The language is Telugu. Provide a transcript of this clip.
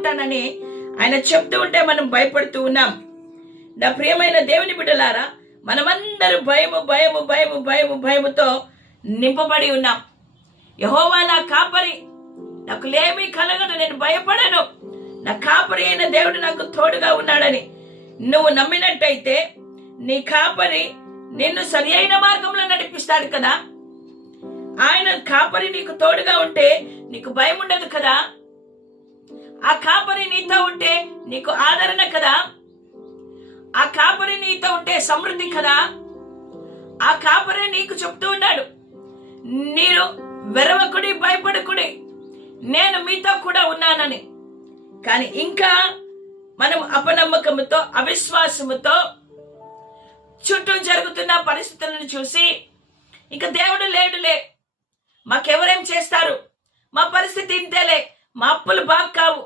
ఉంటానని ఆయన చెప్తూ ఉంటే మనం భయపడుతూ ఉన్నాం. నా ప్రియమైన దేవుని బిడ్డలారా, మనమందరూ భయముతో నింపబడి ఉన్నాం. యెహోవా నా కాపరి, నాకు లేమి కలగదు, నేను భయపడను, నా కాపరి అయిన దేవుడు నాకు తోడుగా ఉన్నాడని నువ్వు నమ్మినట్టయితే నీ కాపరి నిన్ను సరి అయిన మార్గంలో నడిపిస్తాడు కదా. ఆయన కాపరి నీకు తోడుగా ఉంటే నీకు భయం ఉండదు కదా. ఆ కాపరి నీతో ఉంటే నీకు ఆదరణ కదా. ఆ కాపరి నీతో ఉంటే సమృద్ధి కదా. ఆ కాపరి నీకు చెప్తూ ఉన్నాడు, మీరు వెరవకుడి, భయపడకుడి, నేను మీతో కూడా ఉన్నానని. కానీ ఇంకా మనం అపనమ్మకముతో, అవిశ్వాసముతో చుట్టూ జరుగుతున్న పరిస్థితులను చూసి ఇంకా దేవుడు లేడులే, మాకెవరేం చేస్తారు, మా పరిస్థితి ఇంతేలే, మా అప్పులు బాగు కావు,